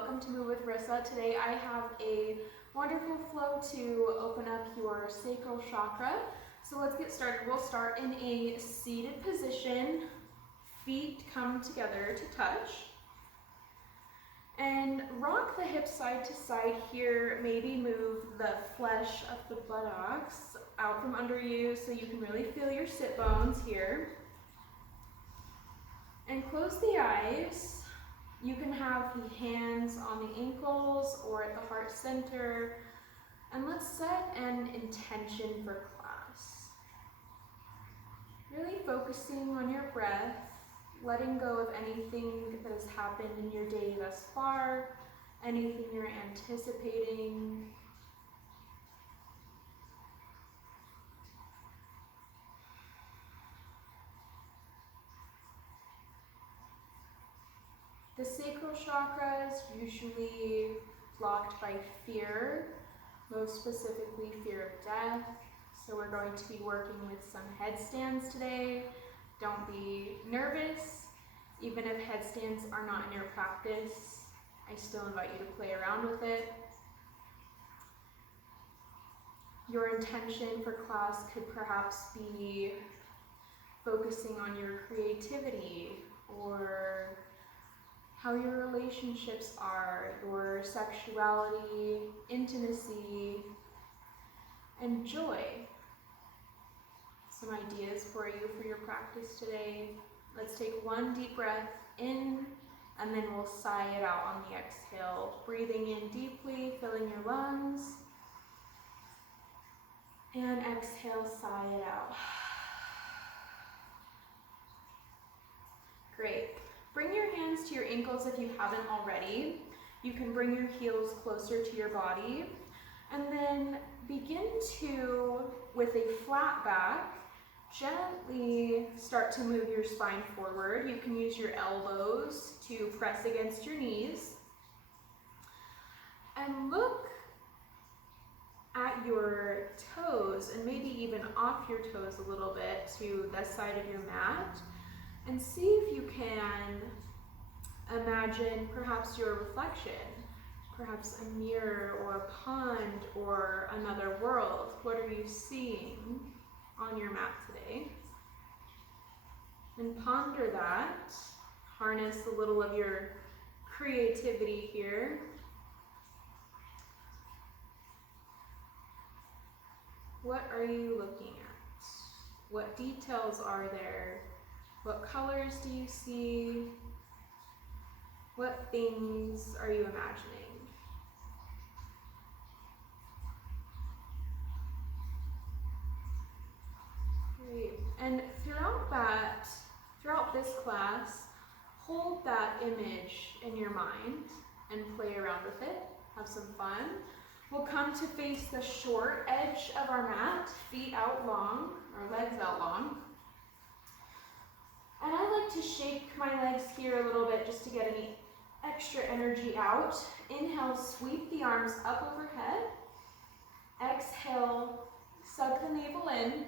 welcome to Move with Rissa. Today I have a wonderful flow to open up your sacral chakra. So let's get started. We'll start in a seated position. Feet come together to touch. And rock the hips side to side here. Maybe move the flesh of the buttocks out from under you so you can really feel your sit bones here. And close the eyes. You can have the hands on the ankles or at the heart center. And let's set an intention for class. Really focusing on your breath, letting go of anything that has happened in your day thus far, anything you're anticipating. The sacral chakra is usually blocked by fear, most specifically fear of death. So we're going to be working with some headstands today. Don't be nervous. Even if headstands are not in your practice, I still invite you to play around with it. Your intention for class could perhaps be focusing on your creativity or how your relationships are, your sexuality, intimacy, and joy. Some ideas for you for your practice today. Let's take one deep breath in, and then we'll sigh it out on the exhale. Breathing in deeply, filling your lungs, and exhale, sigh it out. Great. Bring your hands to your ankles if you haven't already. You can bring your heels closer to your body. And then begin to, with a flat back, gently start to move your spine forward. You can use your elbows to press against your knees. And look at your toes, and maybe even off your toes a little bit to the side of your mat. And see if you can imagine perhaps your reflection, perhaps a mirror or a pond or another world. What are you seeing on your mat today? And ponder that. Harness a little of your creativity here. What are you looking at? What details are there? What colors do you see? What things are you imagining? Great. And throughout this class, hold that image in your mind and play around with it. Have some fun. We'll come to face the short edge of our mat, feet out long, or legs out long. And I like to shake my legs here a little bit just to get any extra energy out. Inhale, sweep the arms up overhead. Exhale, suck the navel in,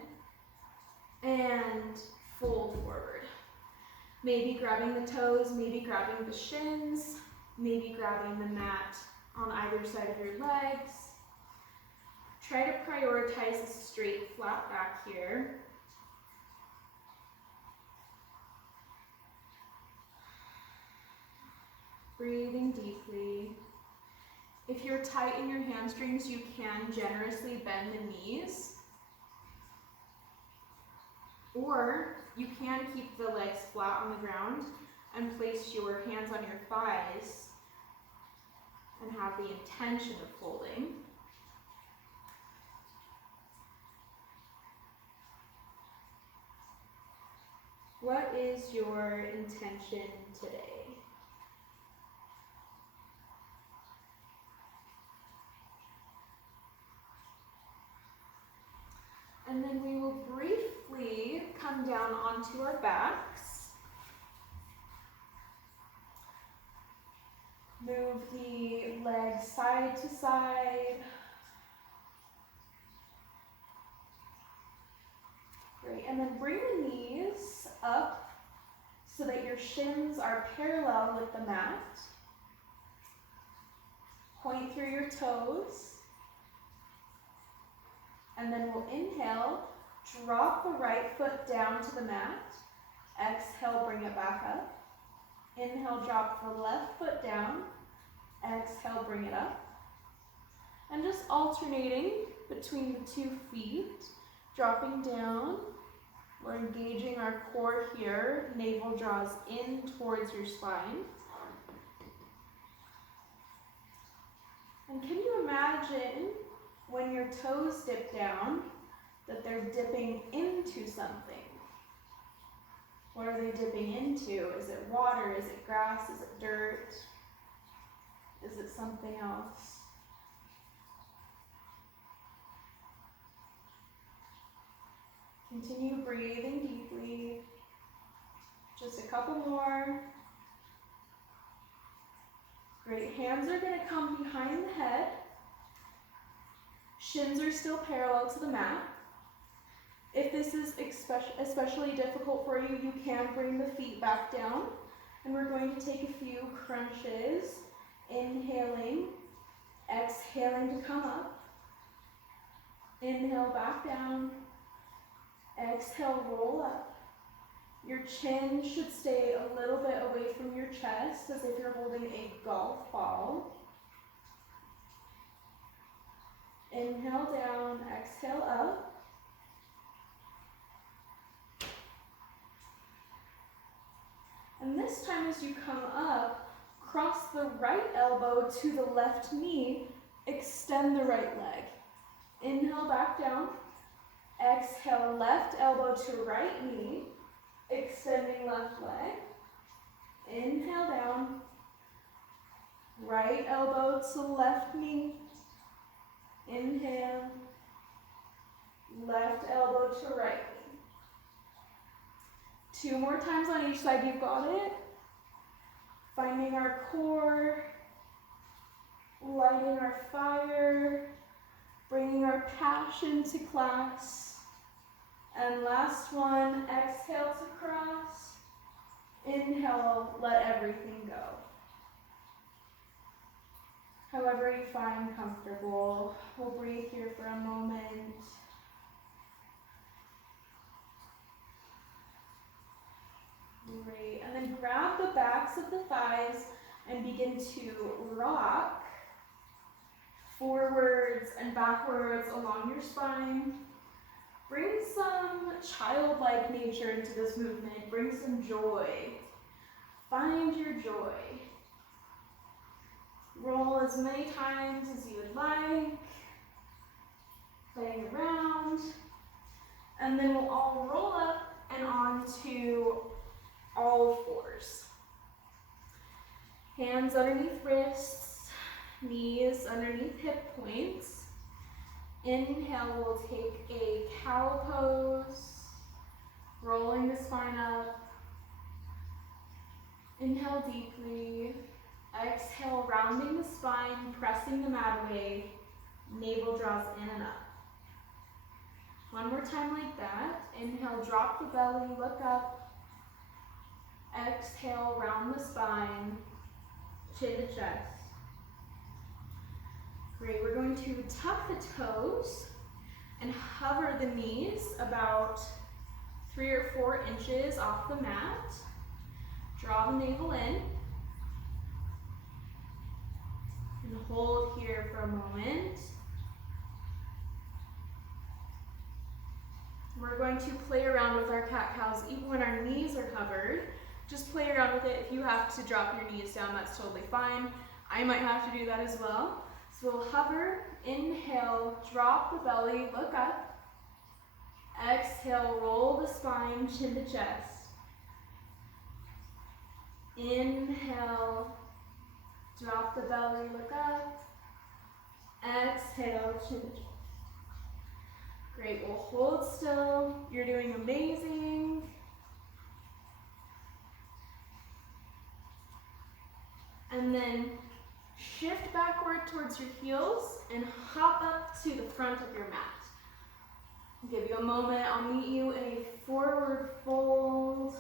and fold forward. Maybe grabbing the toes, maybe grabbing the shins, maybe grabbing the mat on either side of your legs. Try to prioritize a straight, flat back here. Breathing deeply. If you're tight in your hamstrings, you can generously bend the knees. Or you can keep the legs flat on the ground and place your hands on your thighs and have the intention of folding. What is your intention today? And then we will briefly come down onto our backs. Move the legs side to side. Great, and then bring the knees up so that your shins are parallel with the mat. Point through your toes. And then we'll inhale, drop the right foot down to the mat. Exhale, bring it back up. Inhale, drop the left foot down. Exhale, bring it up. And just alternating between the 2 feet, dropping down. We're engaging our core here. Navel draws in towards your spine. And can you imagine when your toes dip down that they're dipping into something? What are they dipping into? Is it water? Is it grass? Is it dirt? Is it something else? Continue breathing deeply. Just a couple more. Great. Hands are going to come behind the head. Shins are still parallel to the mat. If this is especially difficult for you, you can bring the feet back down. And we're going to take a few crunches. Inhaling, exhaling to come up. Inhale, back down. Exhale, roll up. Your chin should stay a little bit away from your chest as if you're holding a golf ball. Inhale down, exhale up. And this time as you come up, cross the right elbow to the left knee, extend the right leg. Inhale back down. Exhale, left elbow to right knee, extending left leg. Inhale down. Right elbow to left knee. Inhale. Left elbow to right knee. 2 more times on each side, you've got it. Finding our core, lighting our fire, bringing our passion to class. And last one, exhale to cross. Inhale, let everything go. However you find comfortable. We'll breathe here for a moment. Great. And then grab the backs of the thighs and begin to rock forwards and backwards along your spine. Bring some childlike nature into this movement. Bring some joy. Find your joy. Roll as many times as you would like. Playing around. And then we'll all roll up and onto all fours. Hands underneath wrists, knees underneath hip points. Inhale, we'll take a cow pose, rolling the spine up. Inhale deeply. Exhale, rounding the spine, pressing the mat away. Navel draws in and up. One more time like that. Inhale, drop the belly, look up. Exhale, round the spine, chin to chest. Great, we're going to tuck the toes and hover the knees about 3 or 4 inches off the mat. Draw the navel in. And hold here for a moment. We're going to play around with our cat-cows even when our knees are covered. Just play around with it. If you have to drop your knees down, that's totally fine. I might have to do that as well. So we'll hover, inhale, drop the belly, look up. Exhale, roll the spine, chin to chest. Inhale, drop the belly, look up. Exhale, chin to chest. Great, we'll hold still. You're doing amazing. And then shift backward towards your heels and hop up to the front of your mat. I'll give you a moment. I'll meet you in a forward fold.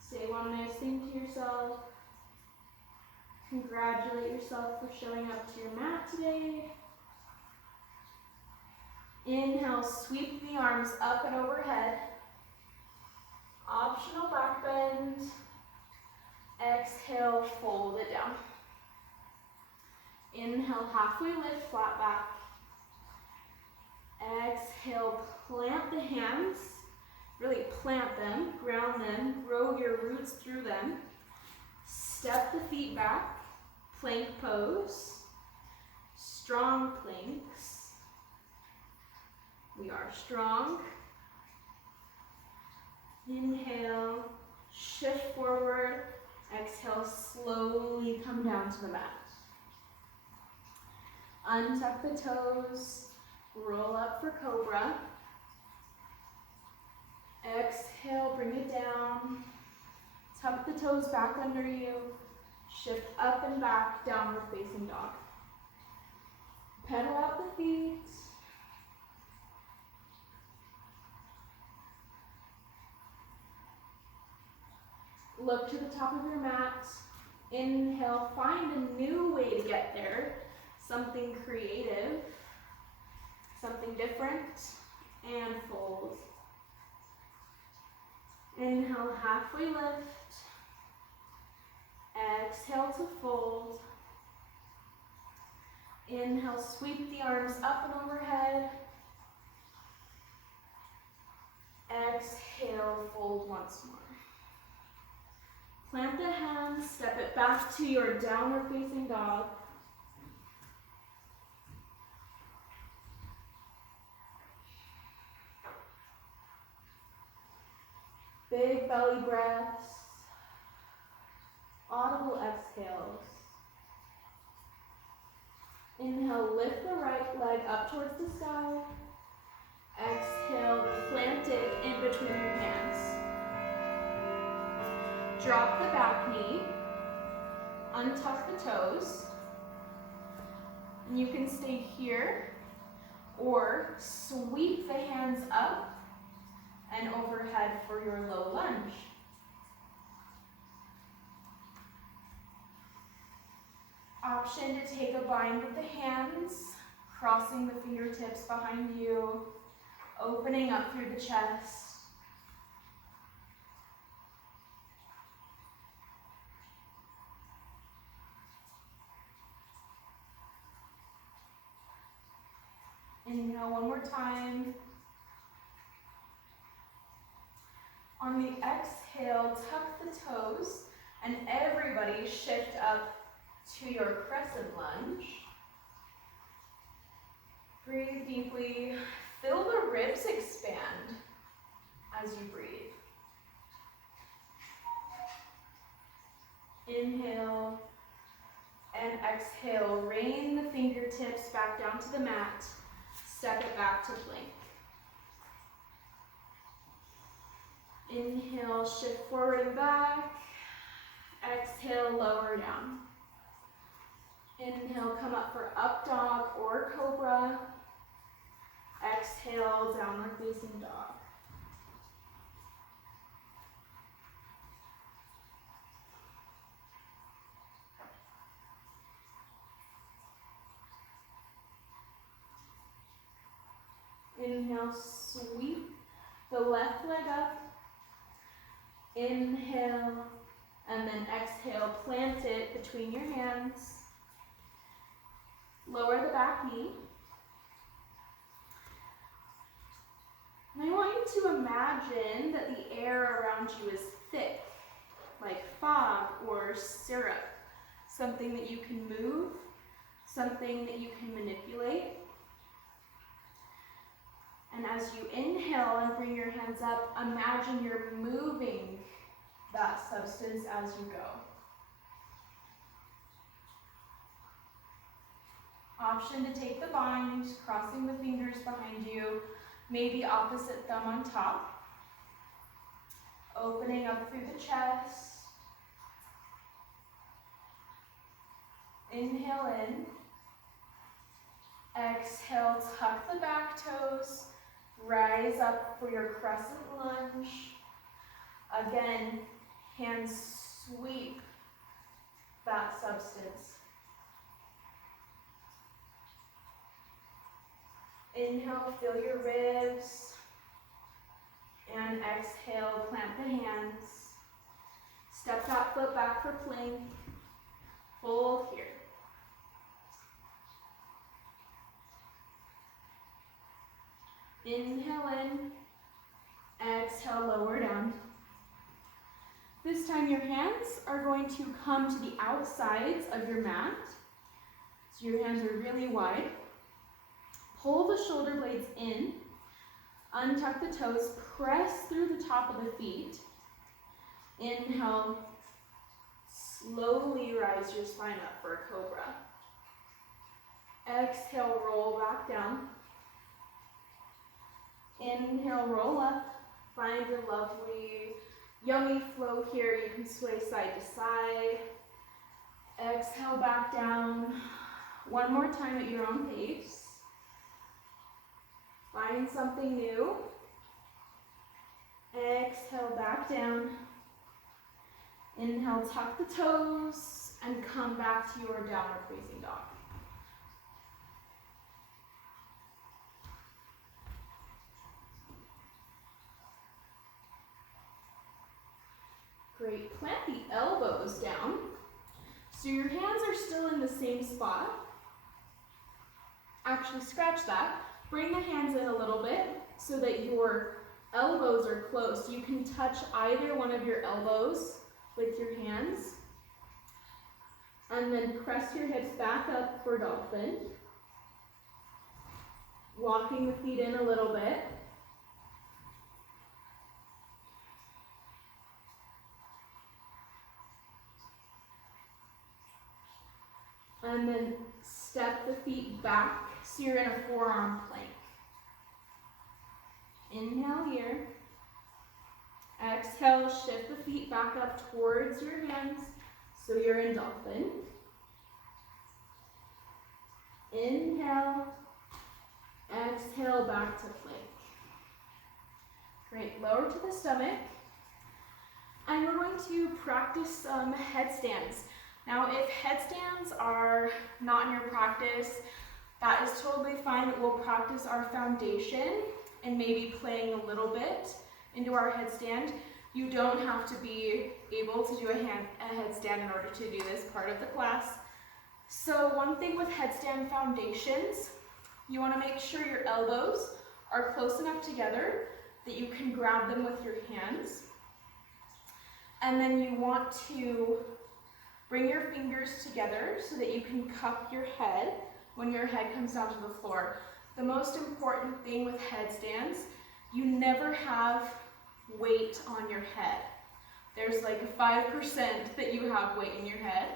Stay on this. Think to yourself, congratulate yourself for showing up to your mat today. Inhale, sweep the arms up and overhead. Optional back bend. Exhale, fold it down. Inhale, halfway lift, flat back. Exhale, plant the hands. Really plant them, ground them, grow your roots through them. Step the feet back, plank pose. Strong planks. We are strong. Inhale, shift forward. Exhale, slowly come down to the mat. Untuck the toes, roll up for cobra. Exhale, bring it down. Tuck the toes back under you. Shift up and back, downward facing dog. Pedal out the feet. Look to the top of your mat. Inhale, find a new way to get there. Something creative, something different, and fold. Inhale, halfway lift. Exhale to fold. Inhale, sweep the arms up and overhead. Exhale, fold once more. Plant the hands, step it back to your downward facing dog. Big belly breaths, audible exhales. Inhale, lift the right leg up towards the sky. Exhale, plant it in between your hands. Drop the back knee, untuck the toes, and you can stay here or sweep the hands up and overhead for your low lunge. Option to take a bind with the hands, crossing the fingertips behind you, opening up through the chest. Inhale one more time. On the exhale, tuck the toes, and everybody shift up to your crescent lunge. Breathe deeply. Feel the ribs expand as you breathe. Inhale and exhale. Rain the fingertips back down to the mat. Step it back to plank. Inhale, shift forward and back. Exhale, lower down. Inhale, come up for up dog or cobra. Exhale, downward facing dog. Inhale, sweep the left leg up. Inhale, and then exhale, plant it between your hands. Lower the back knee. And I want you to imagine that the air around you is thick, like fog or syrup. Something that you can move, something that you can manipulate. And as you inhale and bring your hands up, imagine you're moving that substance as you go. Option to take the bind, crossing the fingers behind you, maybe opposite thumb on top. Opening up through the chest. Inhale in. Exhale, tuck the back toes. Rise up for your crescent lunge. Again, Hands sweep that substance. Inhale, fill your ribs. And exhale, plant the hands. Step that foot back for plank. Hold here. Inhale in. Exhale, lower down. This time your hands are going to come to the outsides of your mat. So your hands are really wide. Pull the shoulder blades in. Untuck the toes. Press through the top of the feet. Inhale. Slowly rise your spine up for a cobra. Exhale, roll back down. Inhale, roll up. Find your lovely yummy flow here. You can sway side to side. Exhale, back down. One more time at your own pace. Find something new. Exhale, back down. Inhale, tuck the toes and come back to your downward facing dog. Great, plant the elbows down. So your hands are still in the same spot. Actually, scratch that. Bring the hands in a little bit so that your elbows are close. You can touch either one of your elbows with your hands. And then press your hips back up for dolphin. Walking the feet in a little bit. And then step the feet back so you're in a forearm plank. Inhale here. Exhale, shift the feet back up towards your hands so you're in dolphin. Inhale. Exhale, back to plank. Great, lower to the stomach. And we're going to practice some headstands. Now, if headstands are not in your practice, that is totally fine. We'll practice our foundation and maybe playing a little bit into our headstand. You don't have to be able to do a headstand in order to do this part of the class. So one thing with headstand foundations, you want to make sure your elbows are close enough together that you can grab them with your hands. And then you want to bring your fingers together so that you can cup your head when your head comes down to the floor. The most important thing with headstands, you never have weight on your head. There's like a 5% that you have weight in your head.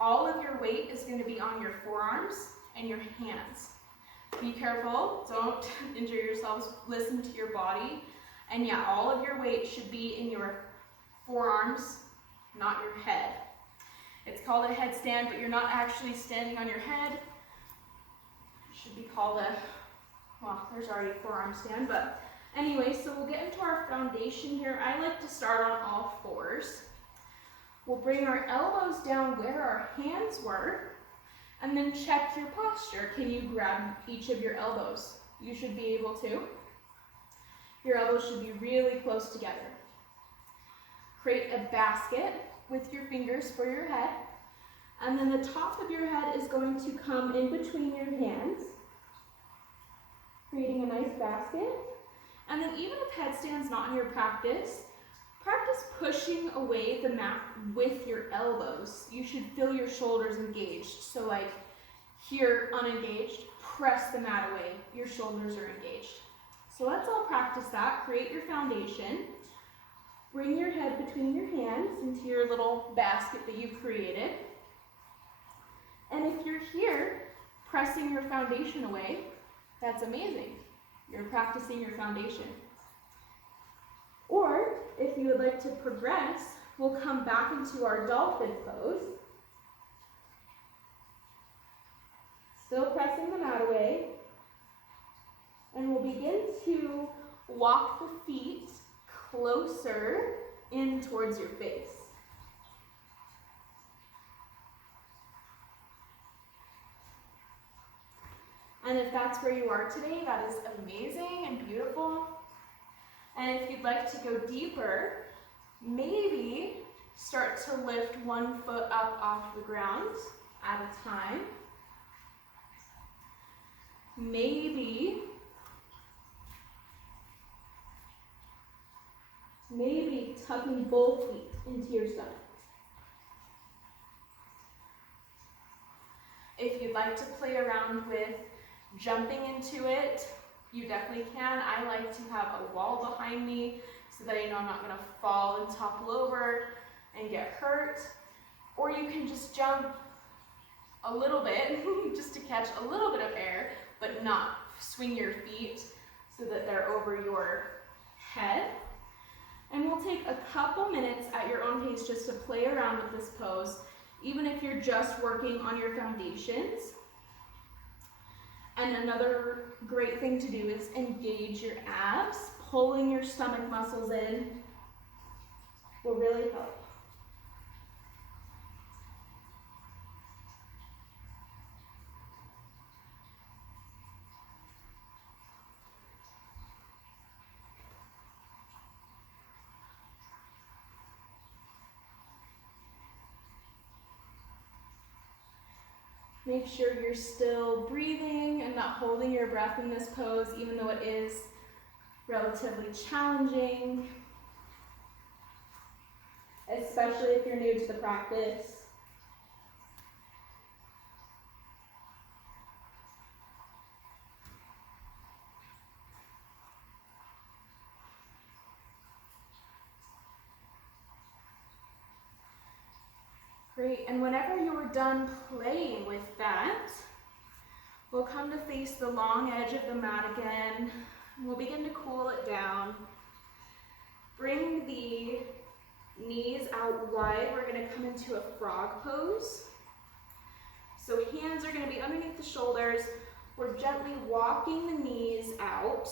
All of your weight is going to be on your forearms and your hands. Be careful, don't injure yourselves, listen to your body. And yeah, all of your weight should be in your forearms, not your head. It's called a headstand, but you're not actually standing on your head. It should be called a, well, there's already a forearm stand, but anyway, so we'll get into our foundation here. I like to start on all fours. We'll bring our elbows down where our hands were, and then check your posture. Can you grab each of your elbows? You should be able to. Your elbows should be really close together. Create a basket with your fingers for your head, and then the top of your head is going to come in between your hands, creating a nice basket. And then even if headstand's not in your practice, practice pushing away the mat with your elbows. You should feel your shoulders engaged. So like here, unengaged, press the mat away. Your shoulders are engaged. So let's all practice that. Create your foundation. Bring your head between your hands into your little basket that you've created. And if you're here, pressing your foundation away, that's amazing. You're practicing your foundation. Or, if you would like to progress, we'll come back into our dolphin pose. Still pressing the mat away. And we'll begin to walk the feet closer in towards your face. And if that's where you are today, that is amazing and beautiful. And if you'd like to go deeper, maybe start to lift one foot up off the ground at a time. Maybe tucking both feet into your stomach. If you'd like to play around with jumping into it, you definitely can. I like to have a wall behind me so that I know I'm not going to fall and topple over and get hurt. Or you can just jump a little bit just to catch a little bit of air, but not swing your feet so that they're over your head. And we'll take a couple minutes at your own pace just to play around with this pose, even if you're just working on your foundations. And another great thing to do is engage your abs. Pulling your stomach muscles in will really help. Make sure you're still breathing and not holding your breath in this pose, even though it is relatively challenging, especially if you're new to the practice. Great, and whenever you're done playing with that, we'll come to face the long edge of the mat again. We'll begin to cool it down. Bring the knees out wide. We're going to come into a frog pose. So hands are going to be underneath the shoulders. We're gently walking the knees out.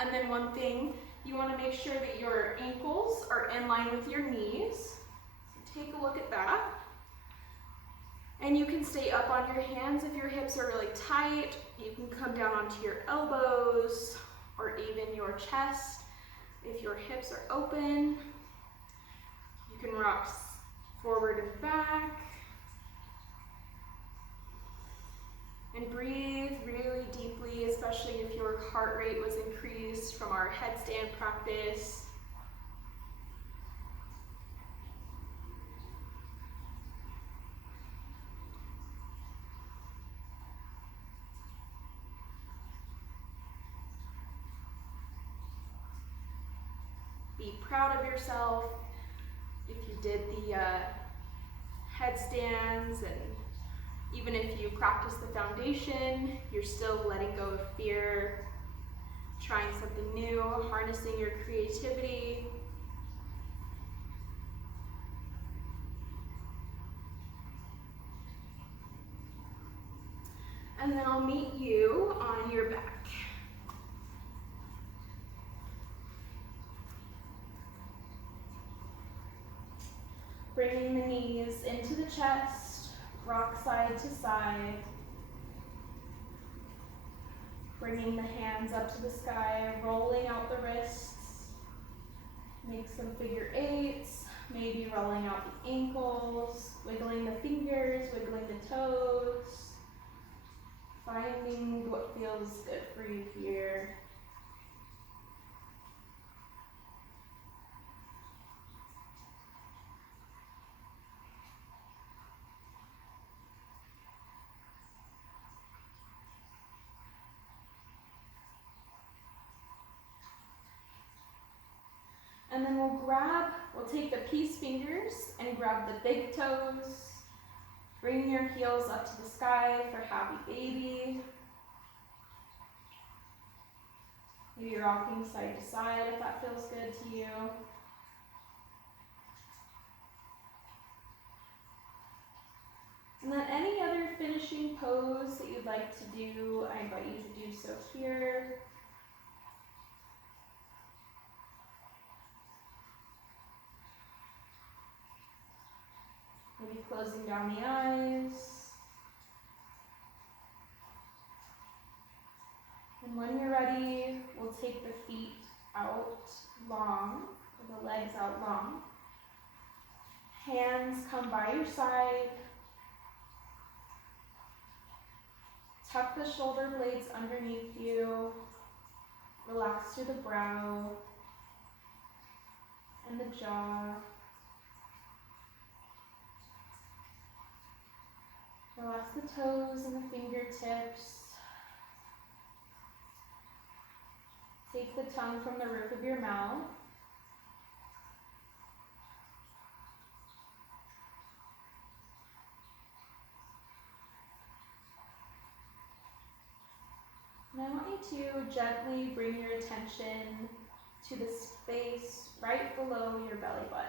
And then one thing, you want to make sure that your ankles are in line with your knees. Take a look at that. And you can stay up on your hands if your hips are really tight. You can come down onto your elbows or even your chest if your hips are open. You can rock forward and back. And breathe really deeply, especially if your heart rate was increased from our headstand practice. Be proud of yourself if you did the headstands, and even if you practice the foundation, you're still letting go of fear, trying something new, harnessing your creativity. And then I'll meet you on your back. Bringing the knees into the chest, rock side to side. Bringing the hands up to the sky, rolling out the wrists. Make some figure eights, maybe rolling out the ankles, wiggling the fingers, wiggling the toes. Finding what feels good for you here. And then we'll take the peace fingers and grab the big toes. Bring your heels up to the sky for happy baby. Maybe rocking side to side if that feels good to you. And then any other finishing pose that you'd like to do, I invite you to do so here. Maybe closing down the eyes. the legs out long. Hands come by your side. Tuck the shoulder blades underneath you. Relax through the brow and the jaw. Relax the toes and the fingertips. Take the tongue from the roof of your mouth. And I want you to gently bring your attention to the space right below your belly button.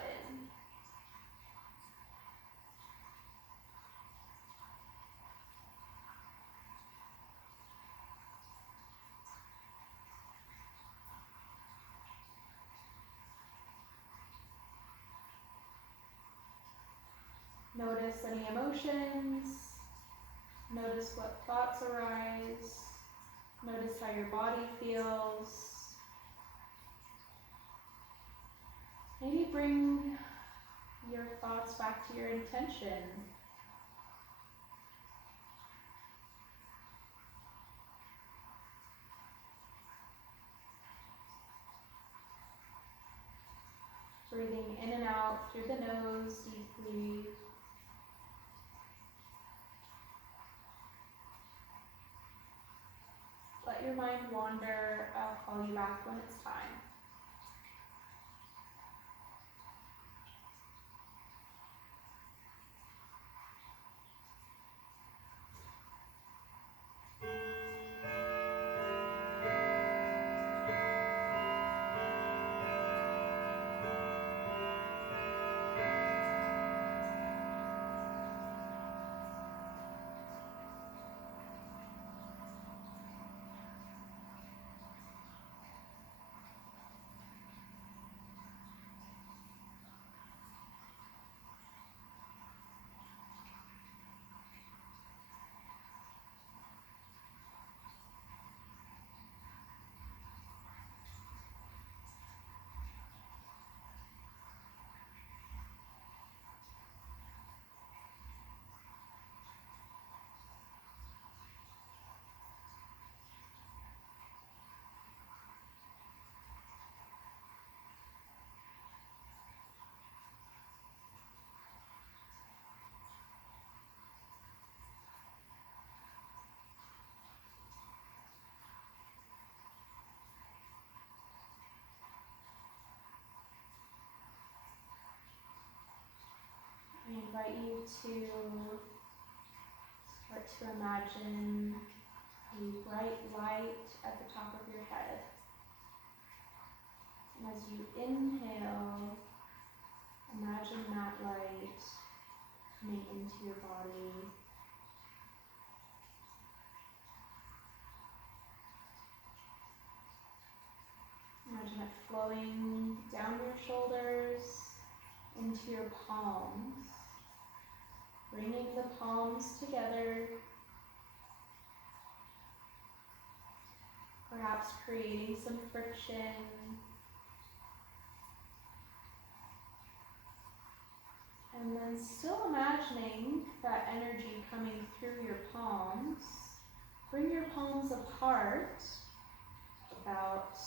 Notice any emotions. Notice what thoughts arise. Notice how your body feels. Maybe bring your thoughts back to your intention. Breathing in and out through the nose deeply. Let your mind wander. I'll call you back when it's time. I invite you to start to imagine a bright light at the top of your head. And as you inhale, imagine that light coming into your body. Imagine it flowing down your shoulders into your palms, bringing the palms together, perhaps creating some friction. And then still imagining that energy coming through your palms. Bring your palms apart about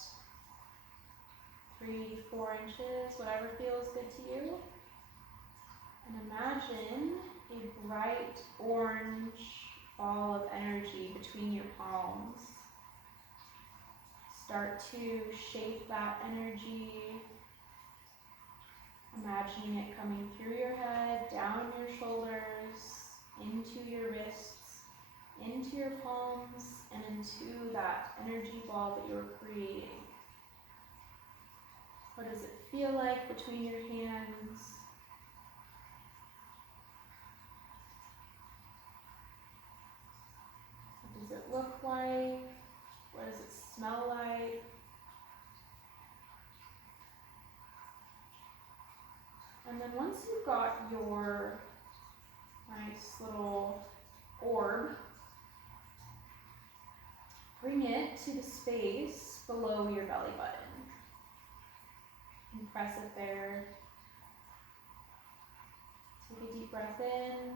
3-4 inches, whatever feels good to you. And imagine a bright orange ball of energy between your palms. Start to shape that energy, imagining it coming through your head, down your shoulders, into your wrists, into your palms, and into that energy ball that you're creating. What does it feel like between your hands? What does it look like? What does it smell like? And then once you've got your nice little orb, bring it to the space below your belly button. and press it there. Take a deep breath in.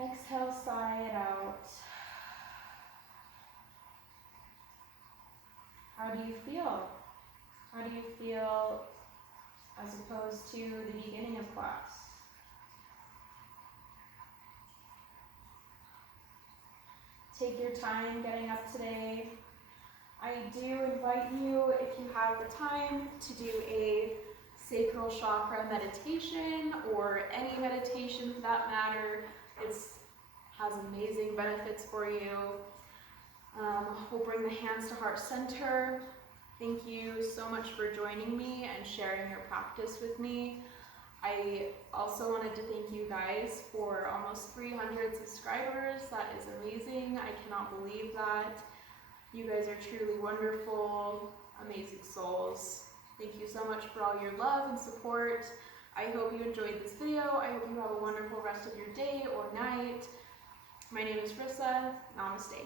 Exhale, sigh it out. How do you feel? How do you feel as opposed to the beginning of class? Take your time getting up today. I do invite you, if you have the time, to do a Sacral Chakra meditation, or any meditation for that matter. It has amazing benefits for you. We'll bring the hands to heart center. Thank you so much for joining me and sharing your practice with me. I also wanted to thank you guys for almost 300 subscribers. That is amazing. I cannot believe that. You guys are truly wonderful, amazing souls. Thank you so much for all your love and support. I hope you enjoyed this video. I hope you have a wonderful rest of your day or night. My name is Rissa. Namaste.